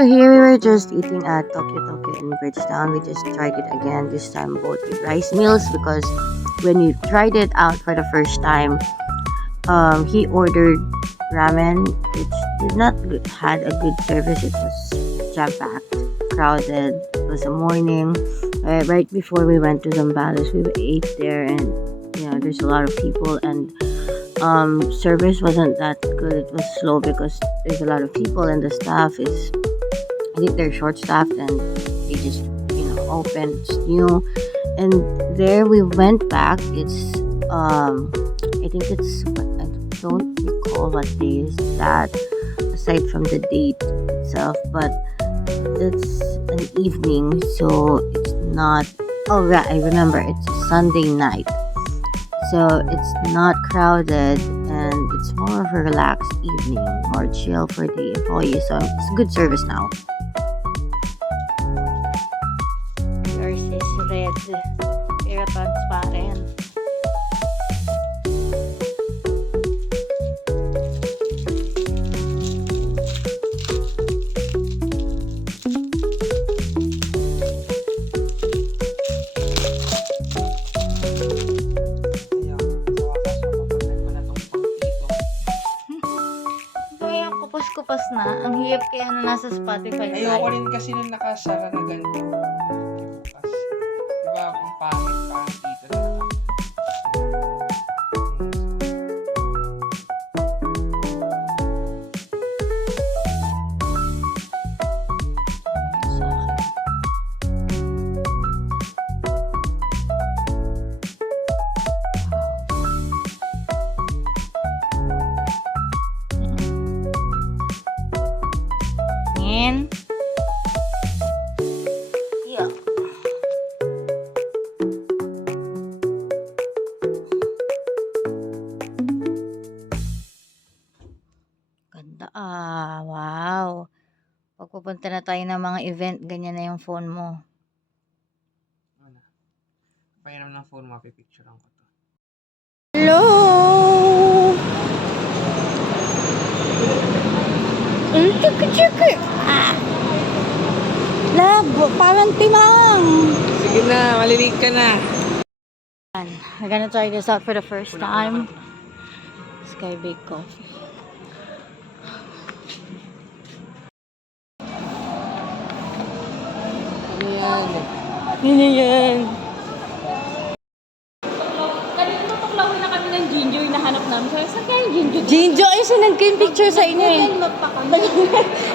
So here we were just eating at Tokyo Tokyo in Bridgetown. We just tried it again, this time both with rice meals, because when we tried it out for the first time, he ordered ramen, which did not had a good service. It was jam-packed, crowded. It was a morning. Right before we went to Zambales, we ate there, and there's a lot of people, and service wasn't that good. It was slow because there's a lot of people, and the staff is, I think they're short staffed, and they just opened. It's new. And there we went back. It's I think it's, I don't recall what day is that aside from the date itself, but it's an evening, so it's not, oh yeah, I remember, it's a Sunday night, so it's not crowded, and it's more of a relaxed evening, more chill for the employees, so it's good service now. Yours is red, pero transparent. Kupos na. Ang hiyap kaya na nasa Spotify. Ayoko rin kasi nung nakasara na ganito. Bukas. Diba, ang pangit dito na Yeah. Ganda wow. Pag pupunta na tayo ng mga event, ganyan na yung phone mo. wala. Pahiram ng phone, mapipicturean ko to. Hello! Chiki! Labo, parang timang! Sige na, malilig ka na. We're gonna try this out for the first time. Sky Bake Coffee. Ano yan? Ano yan? Kanina tutuklawin na kami ng Jinjo yung nahanap namin. Kaya saan kaya yung Jinjo? Jinjo, ay sinag-green picture sa inyo eh.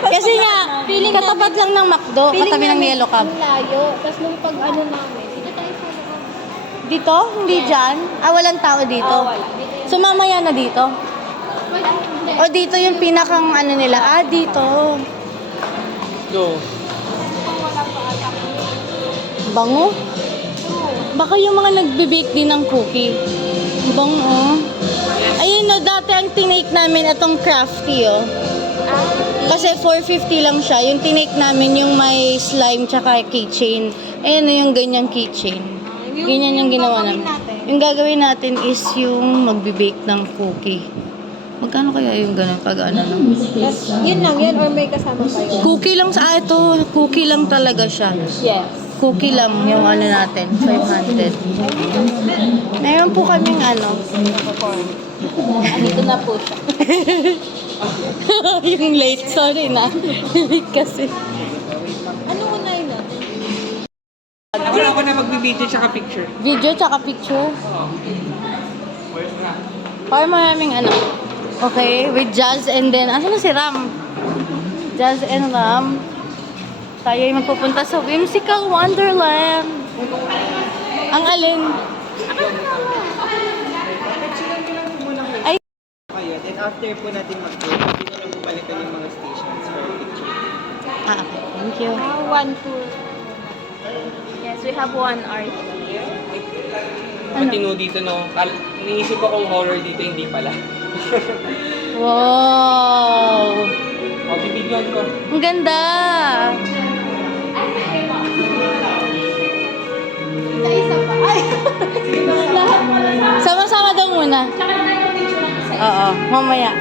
Kasi nga, katapat lang ng McDo, katabi ng Yellow Cab. Ang layo. Tapos nung pag ano namin, dito tayo sa loob. Dito? Hindi dyan? Walang tao dito? Wala. Dito yung... So mamaya na dito? Wala. Hindi. O dito yung pinakang ano nila? Dito. Go. Bango? Baka yung mga nagbe-bake din ng cookie. Bango. Ayun no, dati ang tinake namin itong crafty Kasi 450 lang siya. Yung tinake namin yung may slime tsaka keychain. Ayun no, yung ganyang keychain. Ganyan yung ginawa namin. Yung gagawin natin is yung magbe-bake ng cookie. Magkano kaya yung ganun pag ano no? Yun lang yan or may kasama kayo? Cookie lang sa ito. Cookie lang talaga siya. Yes. Cookie lang yung ano natin, 500. Meron po kaming ano. Dito na po siya. Yung late, sorry na. Late kasi. Ano unahin natin? Ako na magbibideo tsaka picture. Video tsaka picture. Para maraming ano. Okay, with Jazz and then, asan na si Ram? Jazz and Ram. Tayo ay magpupunta sa Whimsical Wonderland. Ang alin? Ay. Kayo, then after po natin mag-tour, dito na po balikan yung mga stations for picture. Okay, thank you. One tour. Yes, we have 1 hour. Matino dito no. Iniisip ko kung horror dito, hindi pala. Wow! O, bibigyan ko. Ang ganda! Isa pa. Ay! Sama-sama daw muna. Tsaka na tayo picture ng isa. Oo, mamaya.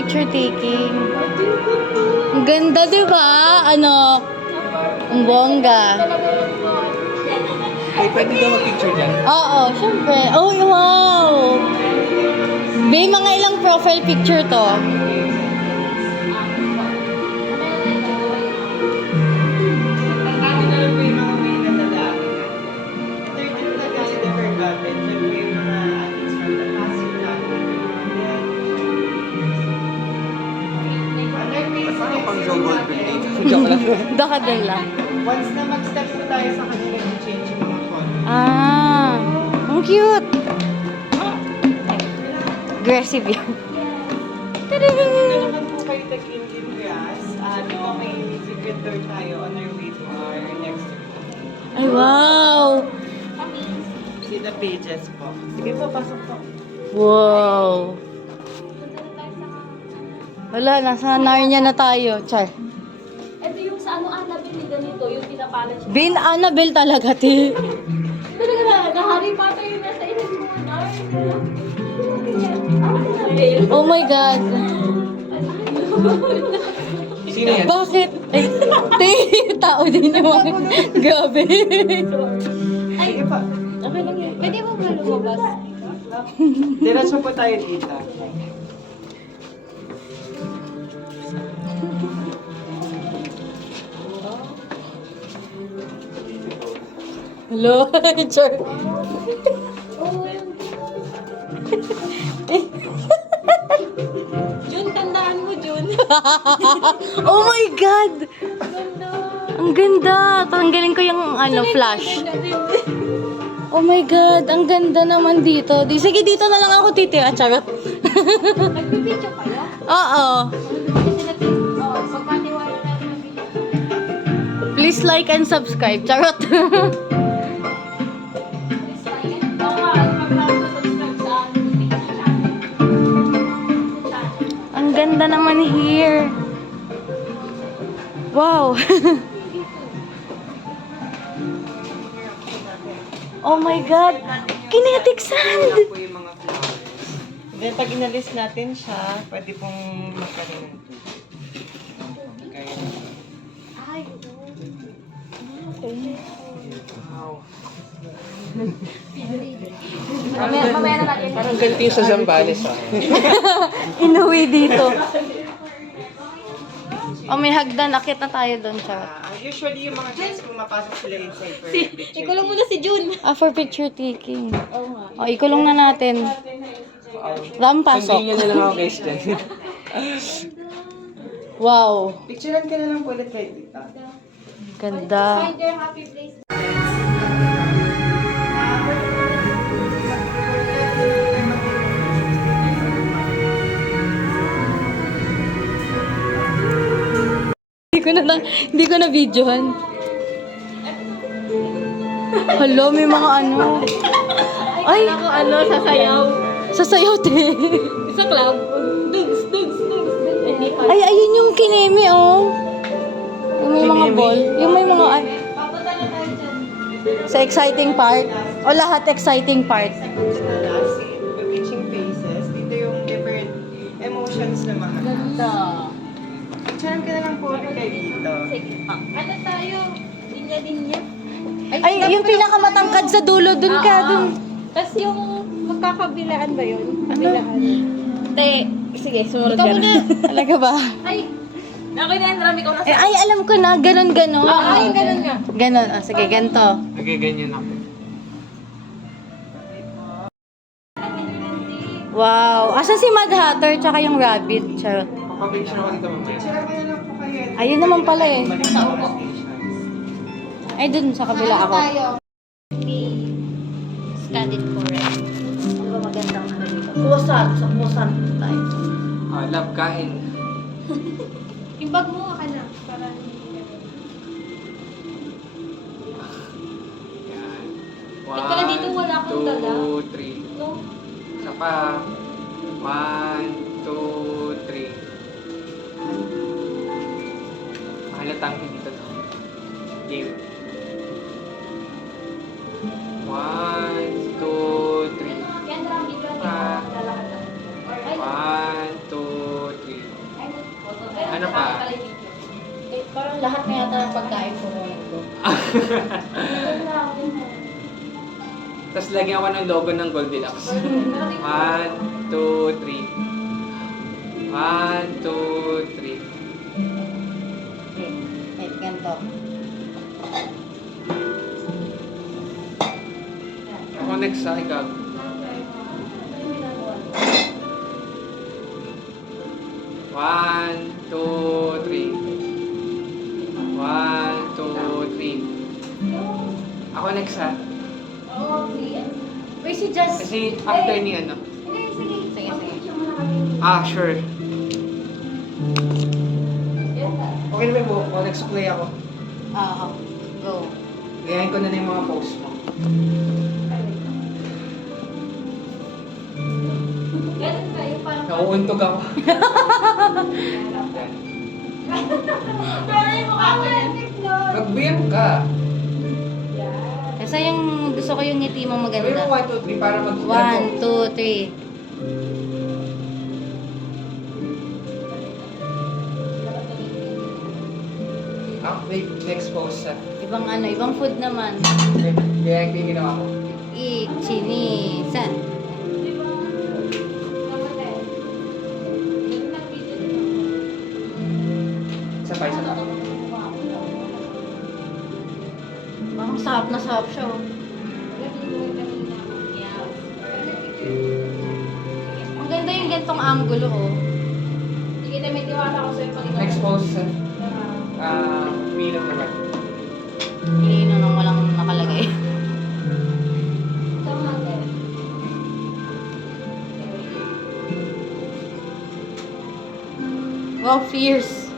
picture taking. Ang ganda, di ba? Ano? Ang bongga. Ay, pwede daw mag-picture dyan. Oo, syempre. Oh, wow! May mga ilang profile picture to. Tandaan na lang po yung mga may nadadaanan natin. Ito yung talaga si The Forgotten. Ito po yung mga athletes from the past year natin. Parang pang John Goldberg dito. Joke lang. Daka din lang. Once na mag-step po tayo sa kanila, i-change yung mga content. Ah, ang cute. Aggressive yun. Ito naman po kayo tag-Indian grass. Dito may secret door tayo on our way to our next room. Ay, wow! See the pages po. Sige po, pasok po. Wow! Wala, nasa Narnia na tayo. Char. Ito yung sa ano, Annabelle, ganito, yung pinapalat siya. Bin Annabelle talaga, ti. Talaga na, nahari pa ito yung nasa ilin mo, Annabelle. Annabelle. Oh my God. Sino yan? Bakit? Ay, ti, tao din yung gabi. Sige pa. Okay lang yun. Pwede mo ba lumabas? Diretso po tayo dito. Hello, Char. Jun, tandaan mo, Jun. Oh my God! Ganda. Ang ganda. Tanggalin ko yung flash. Oh my God, ang ganda naman dito. Sige, dito na lang ako titira. Charot. Nagbibidyo kayo? Oo. Kasi natin, pagpaniwala natin ng video. Please like and subscribe. Charot. Please like it. Oo nga, pag-subscribe sa channel. Ang ganda naman here. Wow. Oh my God. Kinetic sand. Wala po yung mga flowers. Then, pag inalis natin siya, pwede pong magkaroon ng tubig. Kaya Ay, wow. mamaya na natin. Parang ganito yung sa Zambales ah. Inuwi dito. Oh, may hagdan. Akit na tayo doon, Charot. Usually yung mga guests pumapasok sila inside for picture. Ikulong muna si Jun. For picture taking. Oo nga. Oh, ikulong na natin. Ram, pasok. Sundin nyo na lang ako guys dyan. Wow. Picturean ka na lang po ulit kay tita. Ganda. Find your happy place. Hindi ko na videohan. Hello, may mga ano. Ay, Ako sasayaw. sasayaw, te. Sa club. Dugs, dugs, dugs. Hindi pa. Ay, ayun yung kinemi, oh. Yung may mga Kinemi? ball. Yung may mga, Papunta na tayo dyan. sa exciting part. O lahat exciting part. Sa last scene, the pitching faces, dito yung different emotions na mga. Ganda. Picturean ka na lang po ulit kay Tito. Ano tayo? Linya-linya. Ay, yung pinakamatangkad sa dulo, dun ka, dun. Tapos yung magkakabilaan ba yun? Kabilaan. Te, sige, sumunod Ikaw muna. Talaga ba? Ay! Okay na yan, Rami ko na Eh, ay, alam ko na, ganon-ganon. Ay, ganun nga. Ganon, sige, ganito. Okay, ganyan ako. Wow. Asa si Mad Hatter tsaka yung rabbit? Charot. Papapicture ako dito mamaya. Picturean ka na lang po kayo. Ayun naman pala eh. Balik sa mga stations. Ay, dun sa kabila ako. Stand it correct. Di ba magandang ano dito? Kuwasan. Sa kuwasan tayo. Love, kain. Yung bag mo ka na. Para Yan. Ito na dito, wala akong dala. 1, 2, 3. no? Isa pa. 1, 2, 3. Halatang hindi to. Game. 1, 2, 3. Yan, Rami ko. Pa. Lalakad na. Ay, 1, 2, 3. lahat ng pagkain kukunin ko. Tapos lagyan ako ng logo ng Goldilocks. 1, 2, 3. 1, 2, 3. Okay, wait, ganito. Ako next sa ikaw. One, two, three. 1, 2, 3. Ako next ha. Wait, si Jazz. Kasi after ni ano. Sige. Ah, sure. Okay na ba po? O, next play ako. Oo. Go. Gayahin ko na yung mga post mo. Nauuntog ako. Magbiyang ka. Kasi yung gusto ko yung ngiti mong Sabi mo maganda. 1, 2, 3 para mag 1, 2, 3. Ah, wait, next post ha. Ibang ano, ibang food naman. Gayahin ko yung ginawa ko. Ichinisan. Isa pa. Parang sarap na sarap siya. Oh. Ang ganda yung gantong angulo, oh. Sige na, may tiwala ko sa'yo pag ikaw. Next post ha. Uminom naman. Pinino nang walang nakalagay. Wow, fierce.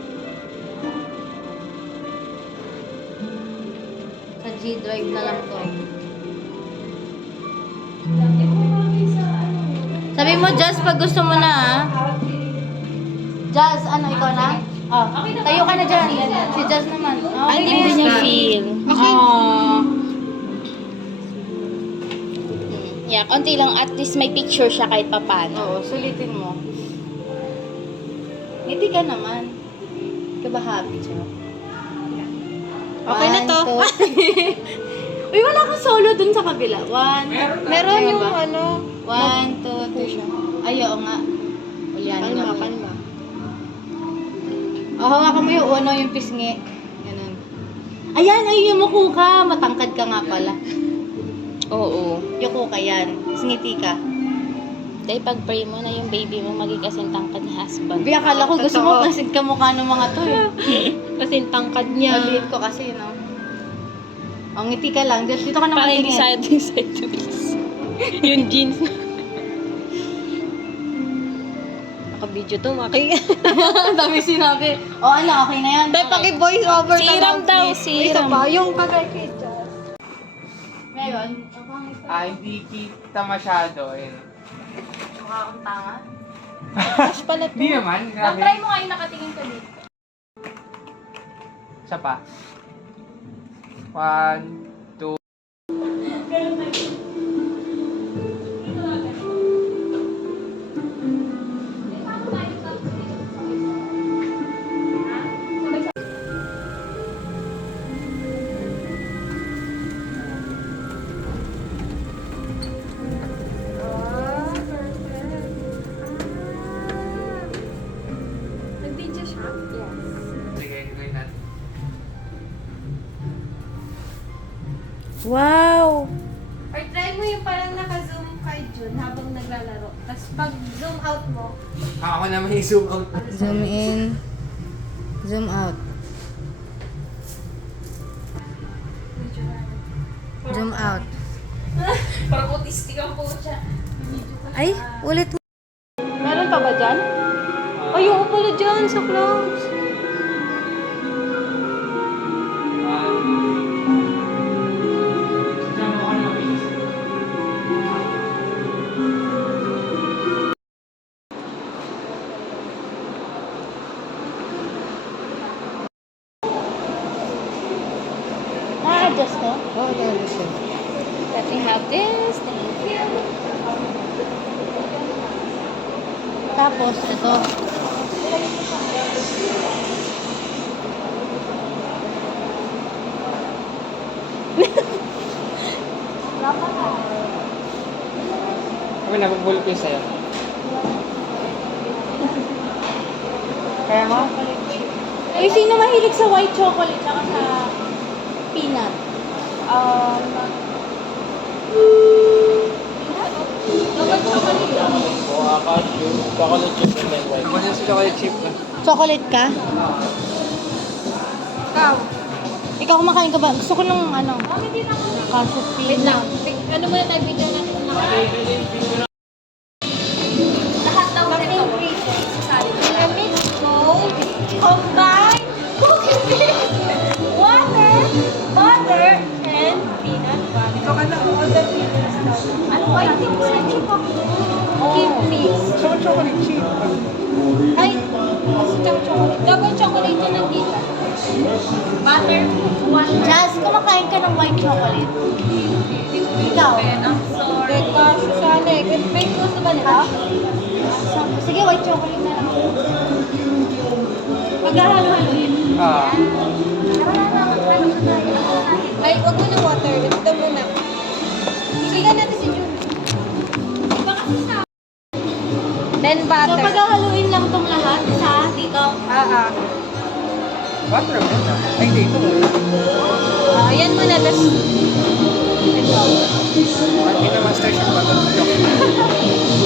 Sa G-Drive na lang to. Sabi mo, Jazz, pag gusto mo na, ah. Jazz, ano, ikaw na? Oh, tayo ka na dyan. Si Jazz naman. Okay, Ang ganda niya feel. Aww. Yeah, konti lang. At least may picture siya kahit papano. Oo, sulitin mo. Ngiti ka naman. Ka ba happy, Chok? Okay na to. 1, 2, 3. Uy, wala kang solo dun sa kabila. 1, Meron Kaya yung ba? ano. 1, 2, 3. Ay, oo nga. Ulyanin Kalma, ako. kalma. Oh, hawakan mo yung uno, yung pisngi. Ganun. Ayan, ay, yumuko ka. Matangkad ka nga pala. Oo. Yuko ka yan. Ngiti ka. Dahil pag-pray mo na yung baby mo maging kasing tangkad na husband. Bi, akala ko gusto mo kasi kamukha ng mga to eh. Kasing tangkad niya. Maliit ko kasi, no? Oh, ngiti ka lang. Dito ka naman Parang hindi tingin. sideways. Yung jeans. Naka-video to, Maki. Dami sinabi. O ano, okay na yan. Dahil paki-voice over si Iram daw, si Iram. Yung kagay kay Jazz. Ngayon, Hindi kita masyado. Ayun. mukha akong tanga. Mas pala to. Hindi naman, grabe. Try mo nga yung nakatingin ka dito. Isa pa. 1, 2. Nag-video siya? Yes. Sige, gawin natin. Wow! Or try mo yung parang naka-zoom kay Jun habang naglalaro. Tapos pag zoom out mo, Ako naman yung zoom out. Zoom in. Zoom out. Zoom out. Parang autistic ang po siya. Ay, ulit mo. Meron pa ba dyan? Ay, yung pala dyan sa clouds. Na-adjust to? Oo, na-alis yan. Let me have this. Thank you. Tapos, ito. Ako nabubulok yung sa'yo. Kaya nga? Eh, sino mahilig sa white chocolate tsaka sa peanut? Ako na si chocolate chip na. Chocolate ka? Ikaw. Ikaw kumakain ka ba? Gusto ko nung ano, cashew Wait lang. peanut. Ano muna tayo video natin ng lahat daw ng ingredients sa mix bowl, combine cooking mix, water, butter, and peanut butter. Ito ka na all the peanuts daw. Ano ba yung chocolate chip ako? Keep mix. Chocolate chip. Ay, kasi chocolate. Double chocolate yun nandito. Butter, one. Jazz, kumakain ka ng white chocolate. Ikaw? I'm sorry. Teka, Susane. May gusto ba nila? Sige, white chocolate na lang. Maghahalo-haloin. Ah. Ay, wag mo na water. Ito muna. Sigan natin si June. Then So, butter. paghahaluin lang tong lahat sa dito. Butter na. Ay, dito. Ayan muna. Tapos, ito. Pati na master siya butter chocolate.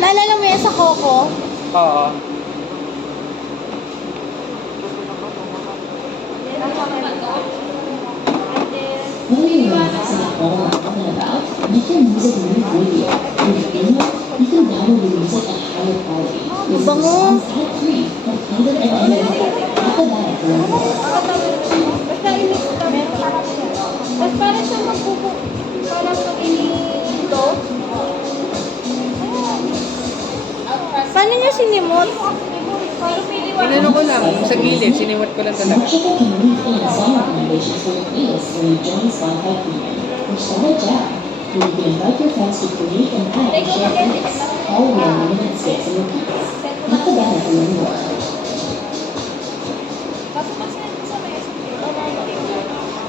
Naalala mo yan sa Coco? Oo. Bango. Basta i-mix ka. Tapos parang siya magpupo. Parang pag ini-ito. Paano niya sinimot? Parang piliwan. Inano ko lang, sa gilid, siniwat ko lang talaga.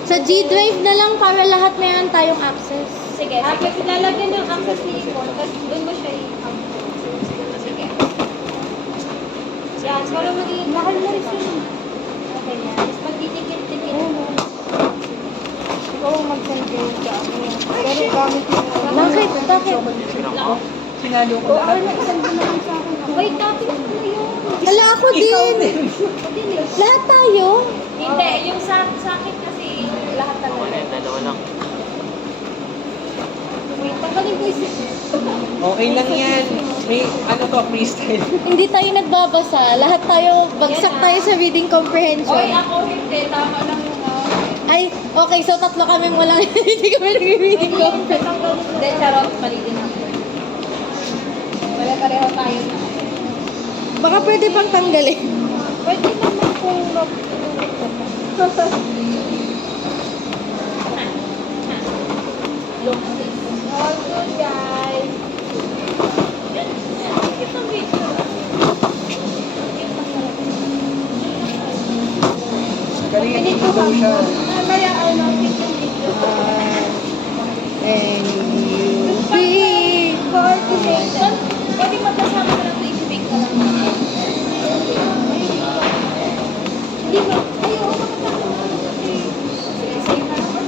Sa G-Drive na lang para lahat meron tayong access. Sige. Pag lalagyan ng access ni Ipon, tapos doon mo siya Sige. Yan, para magiging mahal mo rin siya. Okay na. Tapos pag-didikit-dikit mo. Ikaw ang mag-send sa akin. Pero gamit mo. Bakit? Bakit? Sinalo ko Oo, lahat. send mo naman sa akin. Wait, topic mo na yun. Wala ako din. Lahat tayo. Hindi, yung sa akin kasi lahat talaga. Dalawa lang. Wait, tanggalin ko yung Okay lang yan. May ano to, freestyle. Hindi tayo nagbabasa. Lahat tayo, bagsak tayo sa reading comprehension. Oy, ako hindi. Tama lang yung Ay, okay. So, tatlo kami walang hindi kami nag-reading comprehension. Hindi, charot. Mali din ako. Pare-pareho tayo na. Baka pwede pang tanggalin. Pwede naman kung all good, guys. Galing ito daw siya. Mamaya, video. And you... Coordination. Pwede magkasama na lang ito i-make ka lang. Hindi ba? Ayaw, makasama na lang. Sige, save na naman.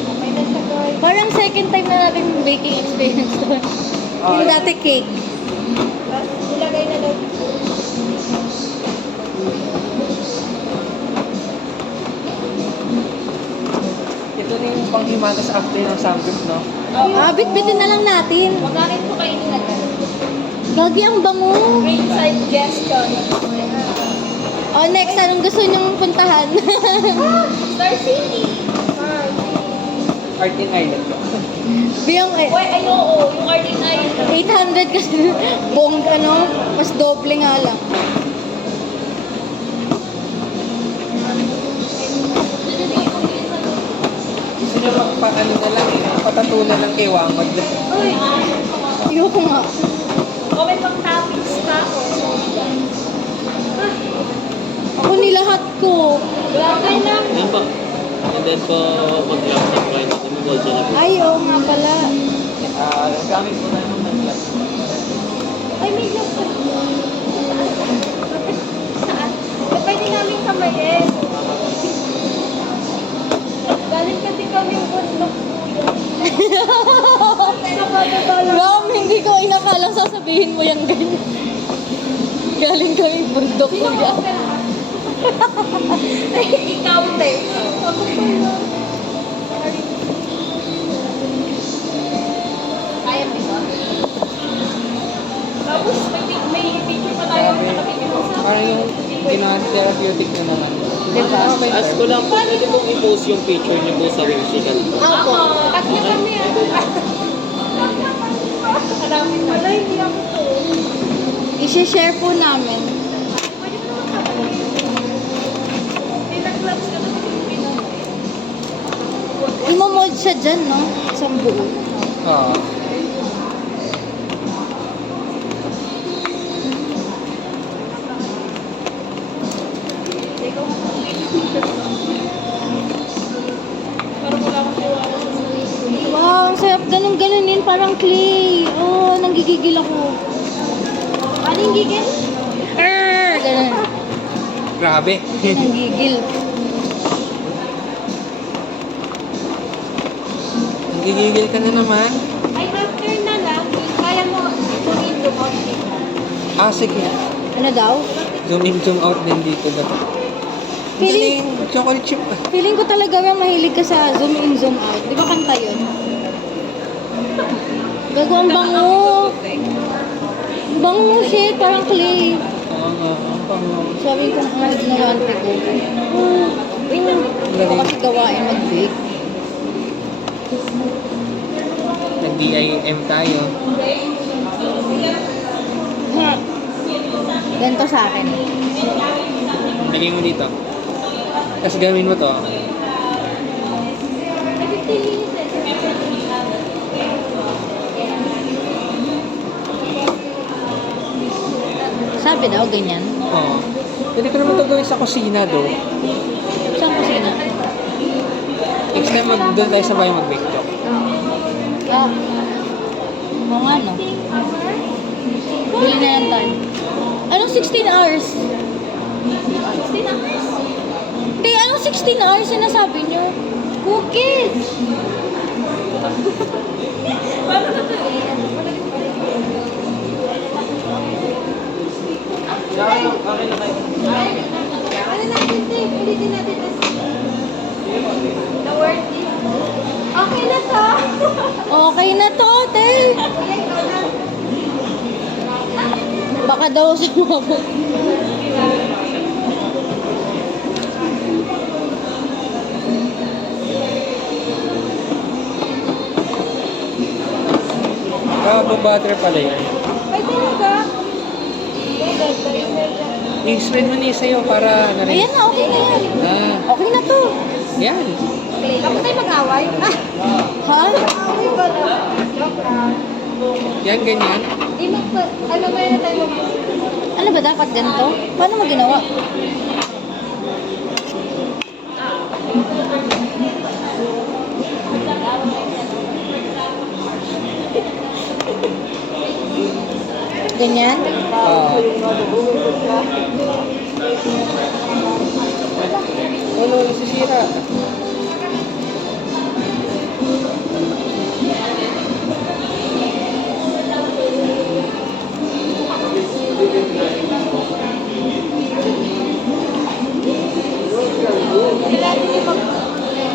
Okay na siya, guys. Parang second time na natin yung baking experience doon. Yung dati cake. Tapos, ilagay na daw. Ito na yung panghimagas after ng samgyup, no? Ah, bitbitin na lang natin. Huwag natin po kainin agad. Gagi ang bango. Great suggestion. Oh, next, anong gusto niyong puntahan? Star City. Art in Island ko. Biyong, Uy, ay oo, yung Artin Island. 800 kasi buong ano, mas doble nga lang. Gusto nyo magpa-ano na lang eh. Patato na lang kay Wangod. Uy, Ayoko nga. o may pang-toppings pa ako. Ako nilahat ko. Grabe na. Yan pa. And then po, mag-glass up kayo natin. Mag-gold na po. Ay, oo nga pala. Gamit ko na naman ng glass. Ay, may glass pa. Saan? Eh, pwede namin kamayin. Galing kasi kami yung bundok. Ram, hindi ko inakalang sasabihin mo yung ganyan. Galing kami bundok ko yan. Ay, ikaw, te. Ako pala. Kaya mo isa? Tapos, may picture pa tayo. Nakapicture mo sa Parang yung gina-therapeutic na naman. Diba? Ask ko lang po, pwede kong i-post yung picture niyo po sa whimsical po. Ako. Tatlo kami. Hanapin na. Wala, hindi ako to. I-share po namin. Pwede mo naman kami. May nag-clubs ka na sa Pilipinas. Imo-mold siya dyan, no? Isang buo. Oo. Ikaw mo parang wala akong tiwala sa sarili. Wow, ang sarap ganun-ganunin. Parang clay. Oh, nanggigigil ako. Ano yung gigil? Ganun. Grabe. Nanggigil. Nagigigil ka na naman. Ay, after na lang, kaya mo zoom-in, zoom-out dito. Sige. Ano daw? Zoom in, zoom out din dito ba? Ang Feeling- galing, chocolate chip. Feeling ko talaga may mahilig ka sa zoom in, zoom out. Di ba kanta yun? Gago, ang bango. Ang bango, shit. Parang clay. Oo nga, ang pango. Sabi ko, ang ignorante ko. Hindi ko kasi gawain mag-bake. Nag-DIM tayo. Ganito sa akin. Lagay mo dito. Tapos gawin mo to. Ay, 15 minutes eh. Sabi daw, ganyan. Oo. Pwede ko naman ito gawin sa kusina do. Saan kusina? Next time doon tayo sa bahay mag-bake to. Ah. Oo nga, no? Bili na yan tayo. Anong 16 hours? 16 hours. Te, anong 16 hours sinasabi niyo? Cookies! Paano na ito? Ano natin, Dave? Ulitin natin na the word is... Okay na to. Okay na to, te. Kuya, ikaw na. Baka daw sumabot. Butter pala yan. Ay, talaga? I-spread mo na sa'yo para na rin. Ayan na, okay na yan. Okay na to. Yan. Tapos tayo mag-away? Ha? Away ba na? Joke lang. Yan, ganyan. Di ano ba na tayo Ano ba dapat ganito? Paano mo ginawa? Ganyan? Ano, nasisira.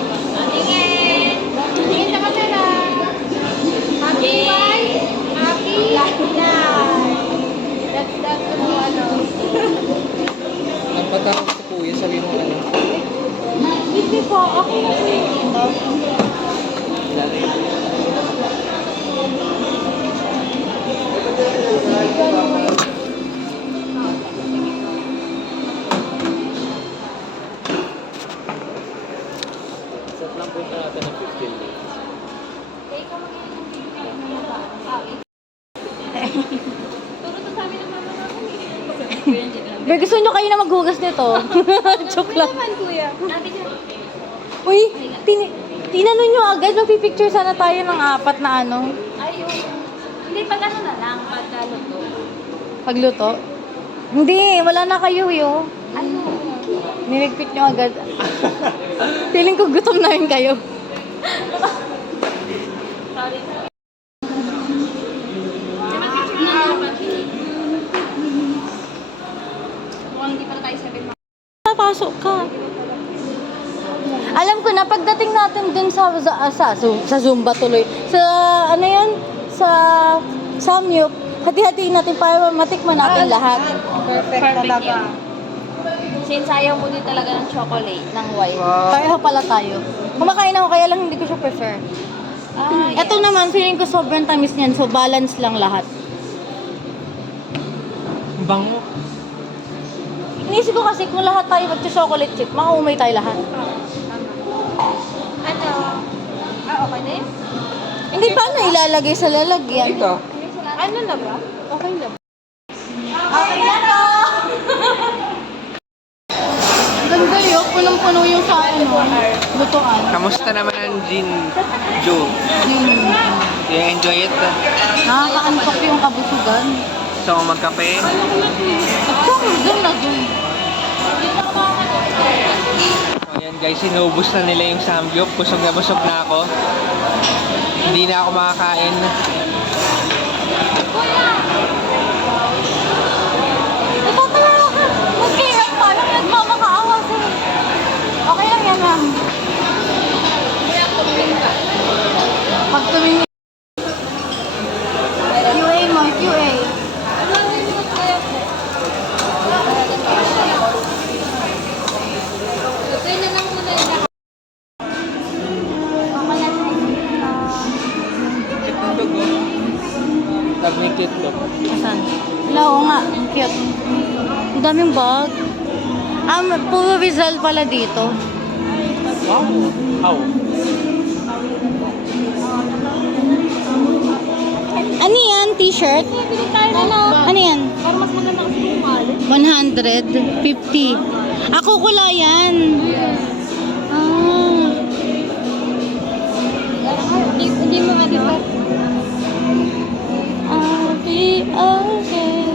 Tingin! Tingin sa camera! Happy wife! Happy life! That's ano. Ang patawag Set lang po natin ng 15 days. Pero gusto nyo kayo na maghugas nito. Joke lang. kuya. Uy, tinanong nyo agad, magpipicture sana tayo ng 4 na ano. Ayun. Hindi, pag ano na lang, pag luto. Pagluto. Hindi, wala na kayo yo. Ayun. Niligpit nyo agad. Feeling ko gutom na rin kayo. Sorry. Picture na dapat. Mukhang hindi pala tayo 7 months. Papasok ka. Alam ko na, pagdating natin dun sa Zumba tuloy, sa ano yan? Sa Samyup, hati-hatiin natin para matikman natin lahat. Perfect talaga. Since ayaw mo din talaga ng chocolate, ng white. Pareho pala tayo. Kumakain ako, kaya lang hindi ko siya prefer. Ito naman, feeling ko sobrang tamis niyan, so balance lang lahat. Bango. Inisip ko kasi kung lahat tayo magto-chocolate chip, makaumay tayo lahat. Ano? Okay na yun? Hindi, paano ilalagay sa lalagyan? Ito. Ano na ba? Okay na ba? Okay na to! Ang ganda yun, punong-puno yung sa lutuan. Kamusta naman ang Jinju? Do you enjoy it? Nakakaantok yung kabusugan. Gusto mo magkape? At doon na doon. So, ayan guys, sinubos na nila yung samgyup. Busog na ako. Hindi na ako makakain. Natatawa ka. Mag-clear up tayo. Nagmamakaawa sa'yo. Okay lang yan, ma'am. Pag tumingin. QA mo, QA. Okay na lang muna yun. Itlog oh. Tag may itlog. Asan? Wala, oo nga. Ang cute. Ang daming bag. Puro Rizal pala dito. Wow. How? Ano yan? T-shirt? Bili tayo na. Ano yan? Para mas maganda kasi bumali. 150. Ako kula yan. Ah. Hindi mo ma-depart. I'll be okay.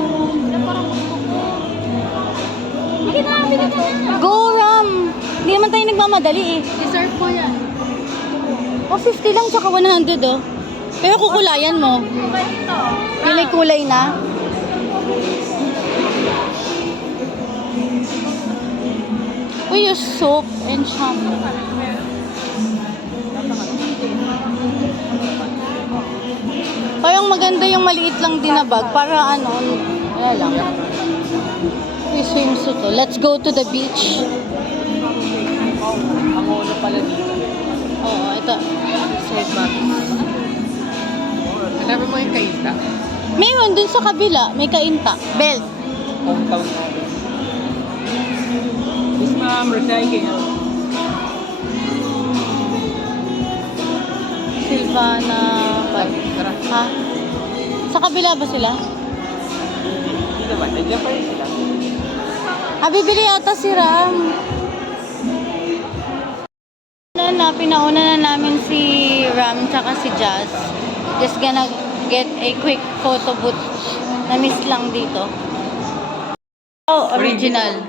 Sige na, bili ka na. Go, Ram! Hindi naman tayo nagmamadali eh. Deserve mo yan. O, 50 lang tsaka 100 oh. Pero kukulayan mo. Kulay-kulay na. We use soap and shampoo. Parang maganda yung maliit lang din na bag para ano lang. We swimsuit to. Let's go to the beach. Ang ulo pala dito. Oo, ito. Safe bag. Hanapin mo yung kainta. Meron dun sa kabila, may kainta. Belt. Hometown natin. Yes ma'am, recycling. Silvana. Tara. Ha? Sa kabila ba sila? Hindi naman, nandiyan pa rin sila. Bibili yata si Ram. Pinauna na namin si Ram tsaka si Jazz. Just gonna get a quick photo booth. Na-miss lang dito. Oh, original.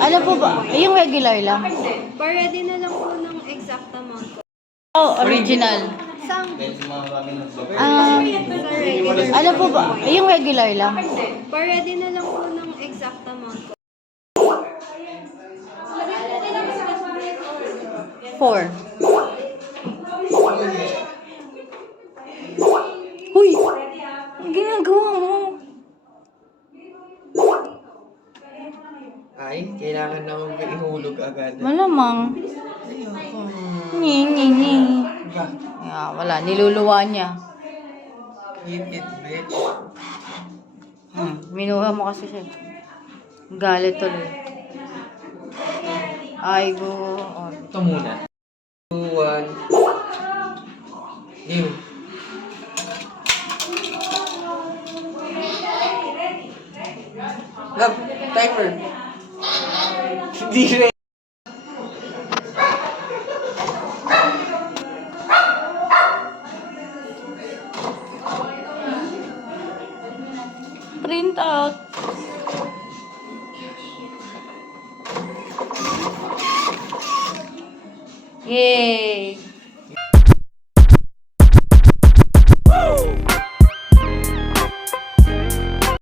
Ano po ba? Yung regular lang. Pa-ready na lang po ng exact amount. Oh, original. Ano po ba? Yung regular lang. Pa-ready na lang po ng exact amount. 4. Huy! Ang ginagawa mo? Ay, kailangan na akong ihulog agad. Malamang. Ayoko. Ni. Ba? Wala, niluluwa niya. Eat it, bitch. Minuha mo kasi siya. Galit tuloy. Ay, go. Ito muna. 2, 1. Game. Love, timer. Hindi rin. Print out. Yay!